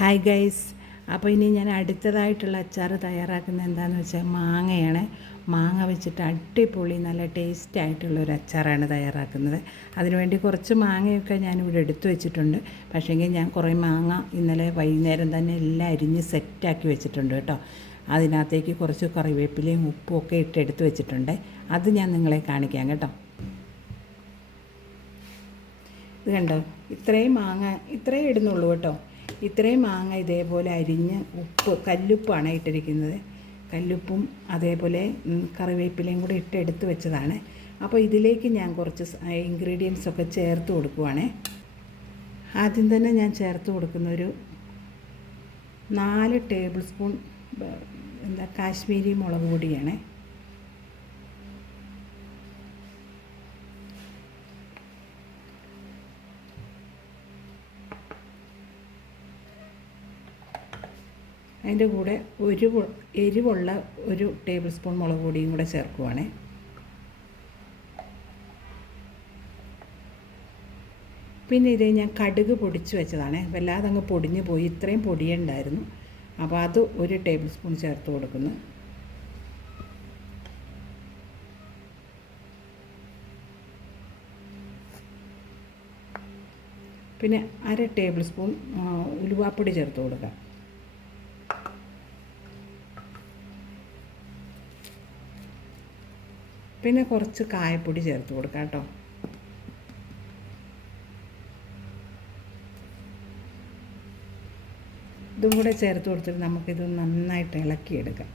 Hi guys. അപ്പോൾ ഇനി ഞാൻ അടുത്തതായിട്ടുള്ള അച്ചാർ തയ്യാറാക്കുന്നത് എന്താണെന്ന് വെച്ചാൽ മാങ്ങയാണ്. മാങ്ങ വെച്ചിട്ട് അടിപൊളി നല്ല ടേസ്റ്റ് ആയിട്ടുള്ളൊരു അച്ചാറാണ് തയ്യാറാക്കുന്നത്. അതിനുവേണ്ടി കുറച്ച് മാങ്ങയൊക്കെ ഞാനിവിടെ എടുത്തു വെച്ചിട്ടുണ്ട്. പക്ഷേങ്കിൽ ഞാൻ കുറേ മാങ്ങ ഇന്നലെ വൈകുന്നേരം തന്നെ എല്ലാം അരിഞ്ഞ് സെറ്റാക്കി വെച്ചിട്ടുണ്ട് കേട്ടോ. അതിനകത്തേക്ക് കുറച്ച് കറിവേപ്പിലയും ഉപ്പും ഒക്കെ എടുത്ത് വെച്ചിട്ടുണ്ട്. അത് ഞാൻ നിങ്ങളെ കാണിക്കാം കേട്ടോ. ഇത് കണ്ടോ, ഇത്രയും മാങ്ങ ഇത്രയും ഇടുന്നുള്ളൂ കേട്ടോ. ഇത്രയും മാങ്ങ ഇതേപോലെ അരിഞ്ഞ് കല്ലുപ്പാണ് ഇട്ടിരിക്കുന്നത്. കല്ലുപ്പും അതേപോലെ കറിവേപ്പിലയും കൂടി എടുത്ത് വെച്ചതാണ്. അപ്പോൾ ഇതിലേക്ക് ഞാൻ കുറച്ച് ഇൻഗ്രീഡിയൻസൊക്കെ ചേർത്ത് കൊടുക്കുവാണേ. ആദ്യം തന്നെ ഞാൻ ചേർത്ത് കൊടുക്കുന്നൊരു 4 ടേബിൾ സ്പൂൺ കാശ്മീരി മുളക് പൊടിയാണ്. അതിൻ്റെ കൂടെ എരിവുള്ള 1 ടേബിൾ സ്പൂൺ മുളക് പൊടിയും കൂടെ ചേർക്കുവാണേ. പിന്നെ ഇത് ഞാൻ കടുക് പൊടിച്ച് വെച്ചതാണ്. വല്ലാതെ അങ്ങ് പൊടിഞ്ഞു പോയി, ഇത്രയും പൊടിയുണ്ടായിരുന്നു. അപ്പോൾ അത് 1 ടേബിൾ സ്പൂൺ ചേർത്ത് കൊടുക്കുന്നു. പിന്നെ 1/2 ടേബിൾ സ്പൂൺ ഉലുവാപ്പൊടി ചേർത്ത് കൊടുക്കാം. പിന്നെ കുറച്ച് കായപ്പൊടി ചേർത്ത് കൊടുക്കാം കേട്ടോ. ഇതും കൂടെ ചേർത്ത് കൊടുത്തിട്ട് നമുക്കിത് നന്നായിട്ട് ഇളക്കിയെടുക്കാം.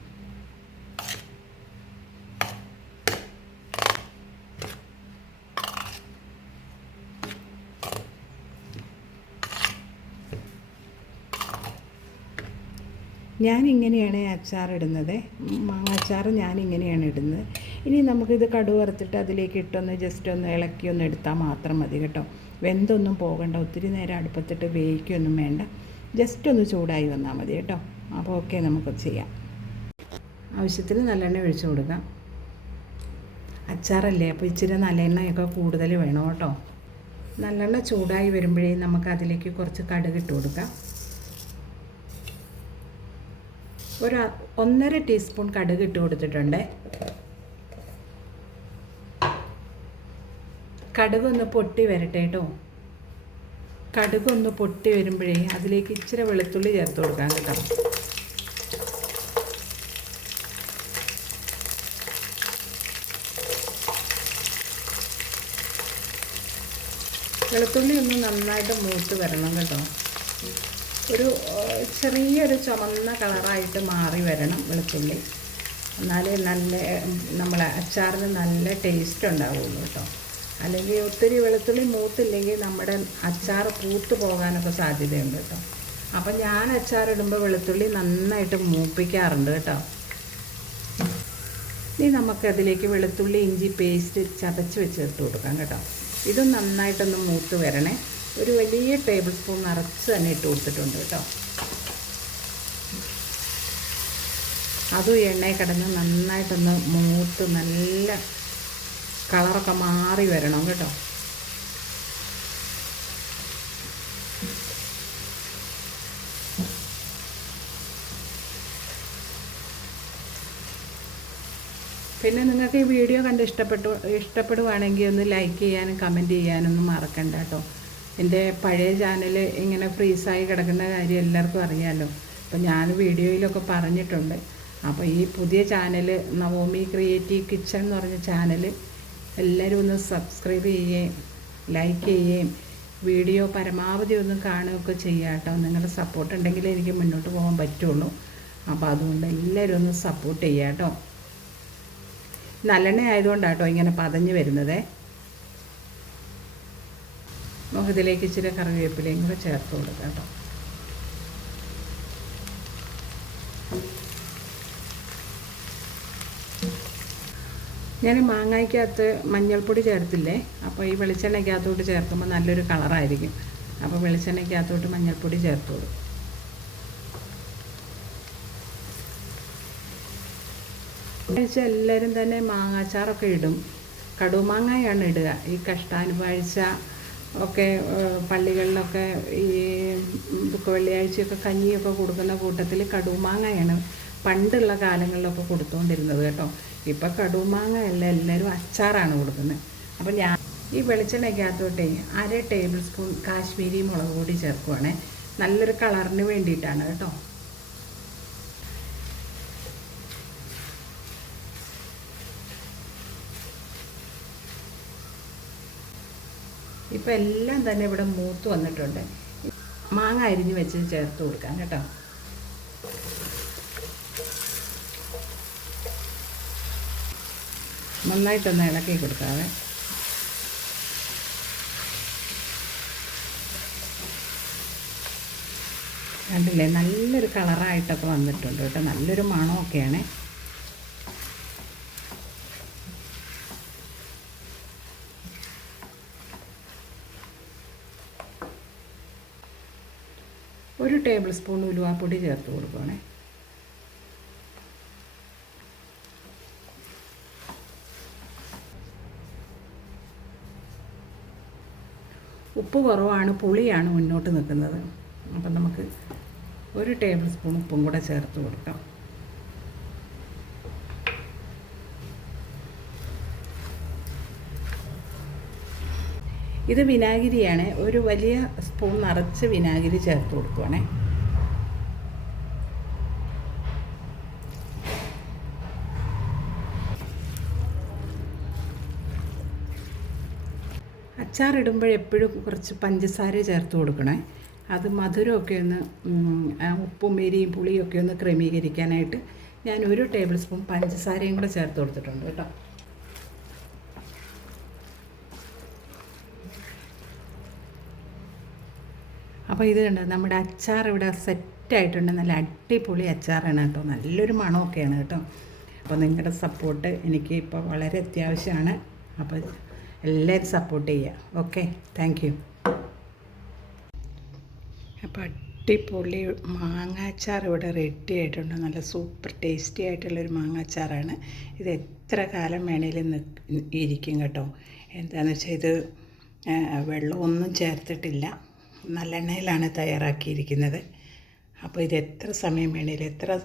ഞാനിങ്ങനെയാണ് അച്ചാറിടുന്നത്. മാങ്ങ അച്ചാർ ഞാനിങ്ങനെയാണ് ഇടുന്നത്. ഇനി നമുക്കിത് കടുക് വറുത്തിട്ട് അതിലേക്ക് ജസ്റ്റ് ഒന്ന് ഇളക്കി എടുത്താൽ മാത്രം മതി കേട്ടോ. വെന്തൊന്നും പോകണ്ട, ഒത്തിരി നേരം അടുപ്പത്തിട്ട് വേവിക്കൊന്നും വേണ്ട. ജസ്റ്റ് ഒന്ന് ചൂടായി വന്നാൽ മതി കേട്ടോ. അപ്പോൾ ഓക്കെ, നമുക്ക് ചെയ്യാം. ആവശ്യത്തിന് നല്ലെണ്ണ ഒഴിച്ച് കൊടുക്കാം. അച്ചാറല്ലേ, അപ്പോൾ ഇച്ചിരി നല്ലെണ്ണയൊക്കെ കൂടുതൽ വേണം കേട്ടോ. നല്ലെണ്ണ ചൂടായി വരുമ്പോഴേ നമുക്ക് അതിലേക്ക് കുറച്ച് കടുക് ഇട്ട് കൊടുക്കാം. 1.5 ടീസ്പൂൺ കടുക് ഇട്ട് കൊടുത്തിട്ടുണ്ട്. കടുകൊന്ന് പൊട്ടി വരട്ടെ കേട്ടോ. കടുകൊന്ന് പൊട്ടി വരുമ്പോഴേ അതിലേക്ക് ഇച്ചിരി വെളുത്തുള്ളി ചേർത്ത് കൊടുക്കാം കേട്ടോ. വെളുത്തുള്ളി ഒന്ന് നന്നായിട്ട് മൂത്ത് വരണം കേട്ടോ. ഒരു ചെറിയൊരു ചുമന്ന കളറായിട്ട് മാറി വരണം വെളുത്തുള്ളി. എന്നാലേ നമ്മളെ അച്ചാറിന് നല്ല ടേസ്റ്റ് ഉണ്ടാവുള്ളൂ കേട്ടോ. അല്ലെങ്കിൽ ഒത്തിരി വെളുത്തുള്ളി മൂത്തില്ലെങ്കിൽ നമ്മുടെ അച്ചാർ പൂത്ത് പോകാനൊക്കെ സാധ്യതയുണ്ട് കേട്ടോ. അപ്പം ഞാൻ അച്ചാറിടുമ്പോൾ വെളുത്തുള്ളി നന്നായിട്ട് മൂപ്പിക്കാറുണ്ട് കേട്ടോ. ഇനി നമുക്കതിലേക്ക് വെളുത്തുള്ളി ഇഞ്ചി പേസ്റ്റ് ചതച്ച് വെച്ച് ചേർത്ത് കൊടുക്കാം കേട്ടോ. ഇത് നന്നായിട്ടൊന്ന് മൂത്ത് വരണേ. ഒരു വലിയ ടേബിൾ സ്പൂൺ നിറച്ച് തന്നെ ഇട്ട് കൊടുത്തിട്ടുണ്ട് കേട്ടോ. അതും എണ്ണയിൽ കിടന്ന് നന്നായിട്ടൊന്ന് മൂത്ത് നല്ല കളറൊക്കെ മാറി വരണം കേട്ടോ. പിന്നെ നിങ്ങൾക്ക് ഈ വീഡിയോ കണ്ട് ഇഷ്ടപ്പെടുവാണെങ്കിൽ ഒന്ന് ലൈക്ക് ചെയ്യാനും കമൻറ്റ് ചെയ്യാനൊന്നും മറക്കണ്ട കേട്ടോ. എൻ്റെ പഴയ ചാനൽ ഇങ്ങനെ ഫ്രീസായി കിടക്കുന്ന കാര്യം എല്ലാവർക്കും അറിയാമല്ലോ. അപ്പോൾ ഞാൻ വീഡിയോയിലൊക്കെ പറഞ്ഞിട്ടുണ്ട്. അപ്പോൾ ഈ പുതിയ ചാനൽ നവോമി ക്രിയേറ്റീവ് കിച്ചൺ എന്ന് പറഞ്ഞ ചാനൽ എല്ലാവരും ഒന്ന് സബ്സ്ക്രൈബ് ചെയ്യുകയും ലൈക്ക് ചെയ്യുകയും വീഡിയോ പരമാവധി ഒന്ന് കാണുകയൊക്കെ ചെയ്യുക കേട്ടോ. നിങ്ങളുടെ സപ്പോർട്ട് ഉണ്ടെങ്കിലേ എനിക്ക് മുന്നോട്ട് പോകാൻ പറ്റുള്ളൂ. അപ്പോൾ അതുകൊണ്ട് എല്ലാവരും ഒന്ന് സപ്പോർട്ട് ചെയ്യുക കേട്ടോ. നല്ലെണ്ണ ആയതുകൊണ്ടാട്ടോ ഇങ്ങനെ പതഞ്ഞ് വരുന്നത്. നമുക്കിതിലേക്ക് ഇച്ചിരി കറിവേപ്പിലയും കൂടെ ചേർത്ത് കൊടുക്കാം കേട്ടോ. ഞാൻ മാങ്ങയ്ക്കകത്ത് മഞ്ഞൾപ്പൊടി ചേർത്തില്ലേ, അപ്പോൾ ഈ വെളിച്ചെണ്ണയ്ക്കകത്തോട്ട് ചേർക്കുമ്പോൾ നല്ലൊരു കളറായിരിക്കും. അപ്പോൾ വെളിച്ചെണ്ണയ്ക്കകത്തോട്ട് മഞ്ഞൾപ്പൊടി ചേർത്ത് കൊടുക്കും. എല്ലാവരും തന്നെ മാങ്ങാച്ചാറൊക്കെ ഇടും. കടുമാങ്ങയാണ് ഇടുക. ഈ കഷ്ടാനുപാഴ്ച ഒക്കെ പള്ളികളിലൊക്കെ ഈ ദുഃഖ വെള്ളിയാഴ്ചയൊക്കെ കഞ്ഞിയൊക്കെ കൊടുക്കുന്ന കൂട്ടത്തിൽ കടുമാങ്ങയാണ് പണ്ടുള്ള കാലങ്ങളിലൊക്കെ കൊടുത്തുകൊണ്ടിരുന്നത് കേട്ടോ. ഇപ്പം കടുമാങ്ങയല്ല, എല്ലാവരും അച്ചാറാണ് കൊടുക്കുന്നത്. അപ്പോൾ ഞാൻ ഈ വെളിച്ചെണ്ണയ്ക്കകത്തോട്ടേ 1/2 ടേബിൾ സ്പൂൺ കാശ്മീരി മുളക് പൊടി ചേർക്കുവാണേ. നല്ലൊരു കളറിന് വേണ്ടിയിട്ടാണ് കേട്ടോ. ഇപ്പം എല്ലാം തന്നെ ഇവിടെ മൂത്ത് വന്നിട്ടുണ്ട്. മാങ്ങ അരിഞ്ഞ് വെച്ച് ചേർത്ത് കൊടുക്കാം കേട്ടോ. നന്നായിട്ടൊന്ന് ഇളക്കി കൊടുക്കാവേ. കണ്ടില്ലേ, നല്ലൊരു കളറായിട്ടൊക്കെ വന്നിട്ടുണ്ട് കേട്ടോ. നല്ലൊരു മണമൊക്കെയാണ്. ഒരു ടേബിൾ സ്പൂൺ ഉലുവാപ്പൊടി ചേർത്ത് കൊടുക്കുകയാണേ. ഉപ്പ് കുറവാണ്, പുളിയാണ് മുന്നോട്ട് നിൽക്കുന്നത്. അപ്പം നമുക്ക് ഒരു ടേബിൾ സ്പൂൺ ഉപ്പും കൂടെ ചേർത്ത് കൊടുക്കാം. ഇത് വിനാഗിരിയാണ്. ഒരു വലിയ സ്പൂൺ നിറച്ച് വിനാഗിരി ചേർത്ത് കൊടുക്കുവാണേ. അച്ചാറിടുമ്പോൾ എപ്പോഴും കുറച്ച് പഞ്ചസാര ചേർത്ത് കൊടുക്കണേ. അത് മധുരമൊക്കെ ഒന്ന് ഉപ്പും എരിയും പുളിയൊക്കെ ഒന്ന് ക്രമീകരിക്കാനായിട്ട് ഞാൻ ഒരു ടേബിൾ സ്പൂൺ പഞ്ചസാരയും കൂടെ ചേർത്ത് കൊടുത്തിട്ടുണ്ട് കേട്ടോ. അപ്പോൾ ഇത് കണ്ടോ, നമ്മുടെ അച്ചാർ ഇവിടെ സെറ്റായിട്ടുണ്ട്. നല്ല അടിപൊളി അച്ചാറാണ് കേട്ടോ. നല്ലൊരു മണമൊക്കെയാണ് കേട്ടോ. അപ്പോൾ നിങ്ങളുടെ സപ്പോർട്ട് എനിക്ക് ഇപ്പോൾ വളരെ അത്യാവശ്യമാണ്. അപ്പോൾ എല്ലാവരും സപ്പോർട്ട് ചെയ്യുക. Okay, thank you. അപ്പോൾ അടിപൊളി മാങ്ങാച്ചാർ ഇവിടെ റെഡി ആയിട്ടുണ്ട്. നല്ല സൂപ്പർ ടേസ്റ്റി ആയിട്ടുള്ളൊരു മാങ്ങാച്ചാറാണ്. ഇത് എത്ര കാലം വേണേലും ഇരിക്കും കേട്ടോ. എന്താണെന്ന് വെച്ചാൽ ഇത് വെള്ളമൊന്നും ചേർത്തിട്ടില്ല, നല്ലെണ്ണയിലാണ് തയ്യാറാക്കിയിരിക്കുന്നത്. അപ്പോൾ ഇത് എത്ര സമയം വേണേലും എത്ര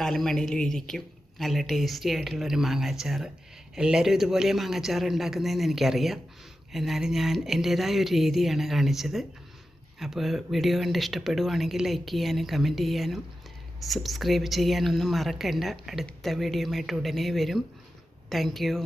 കാലം വേണേലും ഇരിക്കും. നല്ല ടേസ്റ്റി ആയിട്ടുള്ളൊരു മാങ്ങാച്ചാർ. എല്ലാവരും ഇതുപോലെ മാങ്ങാച്ചാർ ഉണ്ടാക്കുന്നതെന്ന് എനിക്കറിയാം, എന്നാലും ഞാൻ എൻ്റേതായ ഒരു രീതിയാണ് കാണിച്ചത്. അപ്പോൾ വീഡിയോ കണ്ട് ഇഷ്ടപ്പെടുവാണെങ്കിൽ ലൈക്ക് ചെയ്യാനും കമൻറ്റ് ചെയ്യാനും സബ്സ്ക്രൈബ് ചെയ്യാനൊന്നും മറക്കണ്ട. അടുത്ത വീഡിയോയുമായിട്ട് ഉടനെ വരും. Thank you.